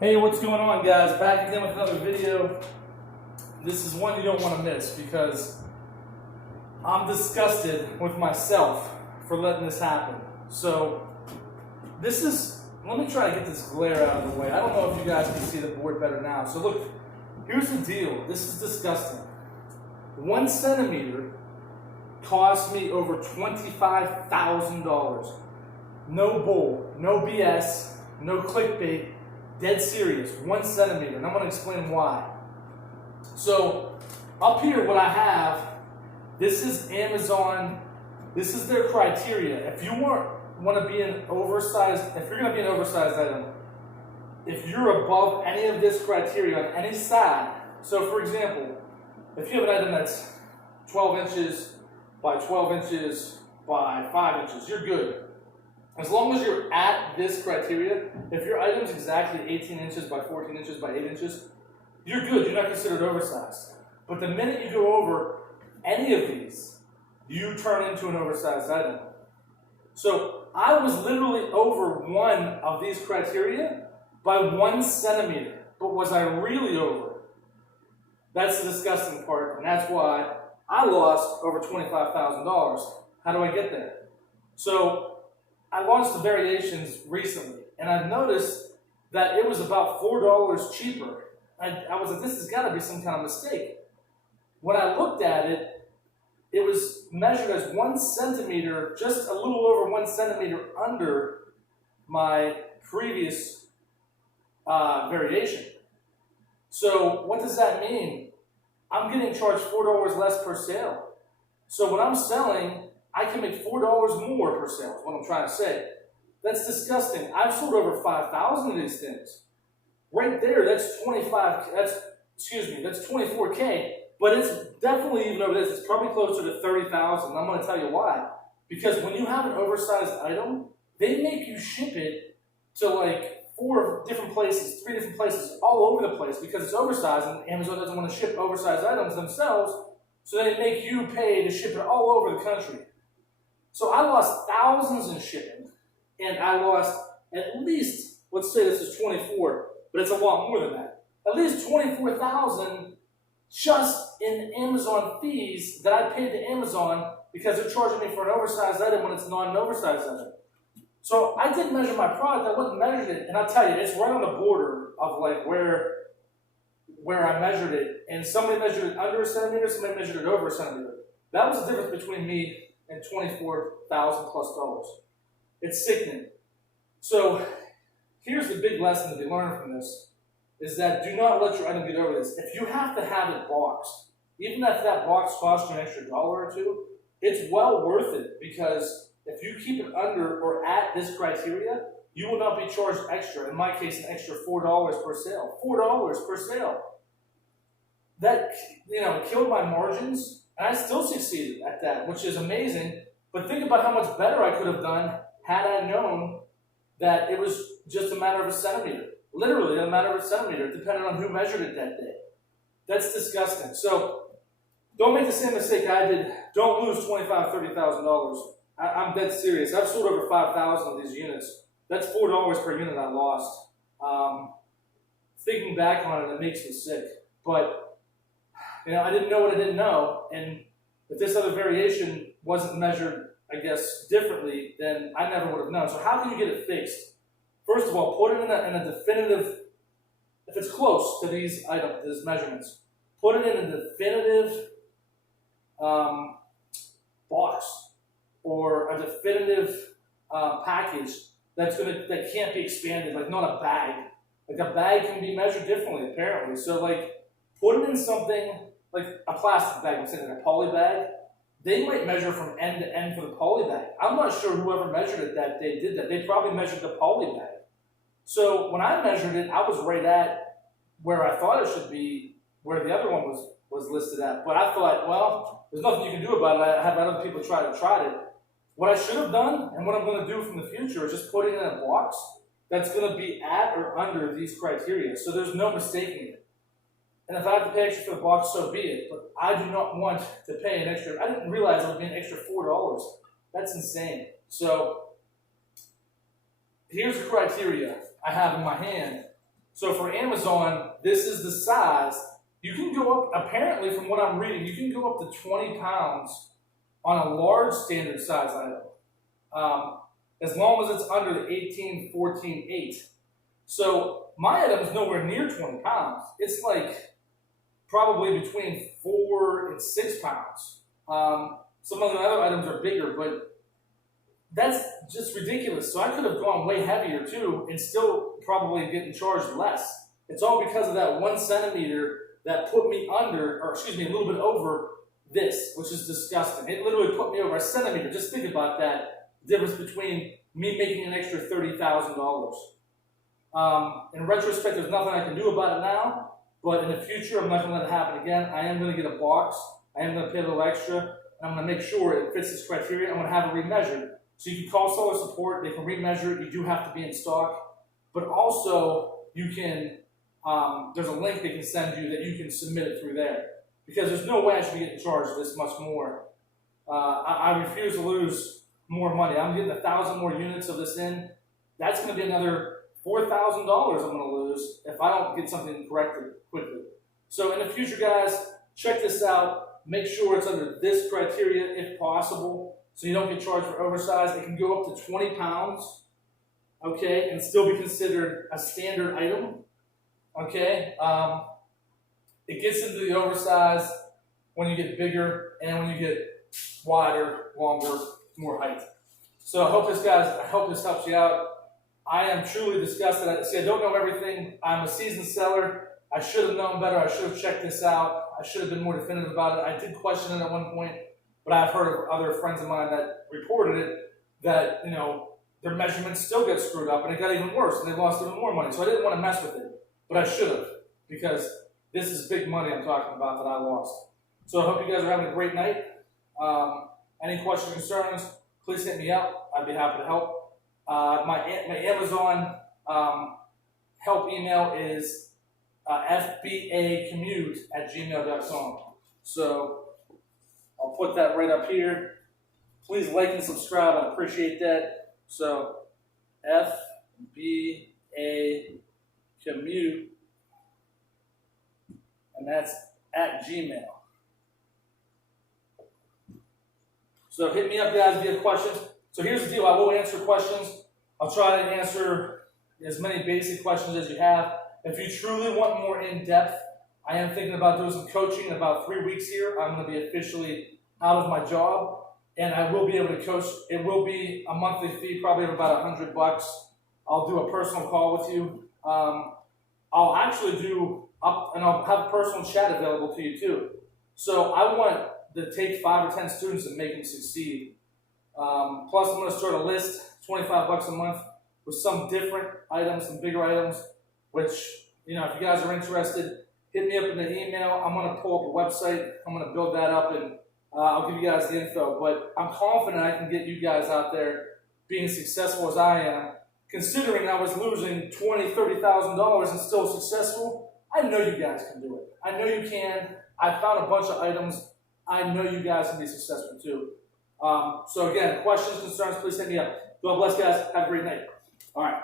Hey, what's going on, guys? Back again with another video. This is one you don't want to miss because I'm disgusted with myself for letting this happen. So let me try to get this glare out of the way. I don't know if you guys can see the board better now. So look, here's the deal. This is disgusting. 1 centimeter cost me over $25,000. No bull, no BS, no clickbait. Dead serious, 1 centimeter, and I'm going to explain why. So, up here, what I have, this is Amazon, this is their criteria. If you want to be an oversized, if you're going to be an oversized item, if you're above any of this criteria on any side, so for example, if you have an item that's 12 inches by 12 inches by 5 inches, you're good. As long as you're at this criteria, if your item's exactly 18 inches by 14 inches by 8 inches, you're good. You're not considered oversized. But the minute you go over any of these, you turn into an oversized item. So I was literally over one of these criteria by 1 centimeter. But was I really over? That's the disgusting part, and that's why I lost over $25,000. How do I get there? So I launched the variations recently, and I've noticed that it was about $4 cheaper. I was like, this has got to be some kind of mistake. When I looked at it, it was measured as 1 centimeter, just a little over 1 centimeter under my previous variation. So what does that mean? I'm getting charged $4 less per sale. So when I'm selling, I can make $4 more per sale, is what I'm trying to say. That's disgusting. I've sold over 5,000 of these things. Right there, that's 24K, but it's definitely even over this. It's probably closer to 30,000. I'm going to tell you why. Because when you have an oversized item, they make you ship it to like 4 different places, 3 different places, all over the place because it's oversized, and Amazon doesn't want to ship oversized items themselves, so they make you pay to ship it all over the country. So I lost thousands in shipping, and I lost at least, let's say this is 24, but it's a lot more than that. At least 24,000 just in Amazon fees that I paid to Amazon because they're charging me for an oversized item when it's not an oversized item. So I did measure my product, I went and measured it, and I'll tell you, it's right on the border of like where I measured it, and somebody measured it under a centimeter, somebody measured it over a centimeter. That was the difference between me and $24,000 plus. It's sickening. So here's the big lesson to be learned from this, is that do not let your item get over this. If you have to have it boxed, even if that box costs you an extra $1 or $2, it's well worth it because if you keep it under or at this criteria, you will not be charged extra. In my case, an extra $4 per sale. $4 per sale. That, killed my margins. And I still succeeded at that, which is amazing. But think about how much better I could have done had I known that it was just a matter of a centimeter. Literally a matter of a centimeter, depending on who measured it that day. That's disgusting. So don't make the same mistake I did. Don't lose $25,000, $30,000. I'm dead serious. I've sold over 5,000 of these units. That's $4 per unit I lost. Thinking back on it, it makes me sick. But I didn't know what I didn't know, and if this other variation wasn't measured, I guess, differently, then I never would have known. So how can you get it fixed? First of all, put it in a definitive, if it's close to these items, these measurements, put it in a definitive box or a definitive package that can't be expanded, like not a bag. Like a bag can be measured differently, apparently. So put it in something like a plastic bag, I'm saying like a poly bag. They might measure from end to end for the poly bag. I'm not sure whoever measured it that day did that. They probably measured the poly bag. So when I measured it, I was right at where I thought it should be, where the other one was listed at. But I thought, well, there's nothing you can do about it. I have other people tried it. What I should have done, and what I'm going to do from the future, is just put it in a box that's going to be at or under these criteria. So there's no mistaking it. And if I have to pay extra for the box, so be it. But I do not want to pay an extra. I didn't realize it would be an extra $4. That's insane. So here's the criteria I have in my hand. So for Amazon, this is the size. You can go up, apparently from what I'm reading, you can go up to 20 pounds on a large standard size item, as long as it's under the 18, 14, 8. So my item is nowhere near 20 pounds. It's like probably between 4 and 6 pounds. Some of the other items are bigger, but that's just ridiculous. So I could have gone way heavier too and still probably getting charged less. It's all because of that 1 centimeter that put me under, or excuse me, a little bit over this, which is disgusting. It literally put me over a centimeter. Just think about that difference between me making an extra $30,000. In retrospect, there's nothing I can do about it now, but in the future, I'm not going to let it happen again. I am going to get a box. I am going to pay a little extra, and I'm going to make sure it fits this criteria. I'm going to have it remeasured. So you can call seller support. They can remeasure it. You do have to be in stock. But also, you can, there's a link they can send you that you can submit it through there. Because there's no way I should be getting charged this much more. I refuse to lose more money. I'm getting 1,000 more units of this in. That's going to be another $4,000 I'm going to lose if I don't get something corrected quickly. So in the future, guys, check this out. Make sure it's under this criteria if possible, so you don't get charged for oversized. It can go up to 20 pounds, okay, and still be considered a standard item, okay. It gets into the oversized when you get bigger and when you get wider, longer, more height. So I hope this helps you out. I am truly disgusted. I don't know everything. I'm a seasoned seller. I should have known better. I should have checked this out. I should have been more definitive about it. I did question it at one point, but I've heard of other friends of mine that reported it that, you know, their measurements still get screwed up and it got even worse and they lost even more money. So I didn't want to mess with it, but I should have, because this is big money I'm talking about that I lost. So I hope you guys are having a great night. Any questions or concerns, please hit me up. I'd be happy to help. My Amazon help email is FBAcommute@gmail.com. So I'll put that right up here. Please like and subscribe. I appreciate that. So FBAcommute, and that's at Gmail. So hit me up, guys, if you have questions. So here's the deal. I will answer questions. I'll try to answer as many basic questions as you have. If you truly want more in-depth, I am thinking about doing some coaching in about 3 weeks here. I'm going to be officially out of my job, and I will be able to coach. It will be a monthly fee, probably of about $100. I'll do a personal call with you. I'll actually and I'll have a personal chat available to you too. So I want to take 5 or 10 students and make them succeed. Plus, I'm going to start a list, $25 a month, with some different items, some bigger items, which, you know, if you guys are interested, hit me up in the email. I'm going to pull up a website. I'm going to build that up, and I'll give you guys the info. But I'm confident I can get you guys out there being as successful as I am. Considering I was losing $20,000, $30,000 and still successful, I know you guys can do it. I know you can. I found a bunch of items. I know you guys can be successful too. So again, questions, concerns, please hit me up. God bless, guys. Have a great night. All right.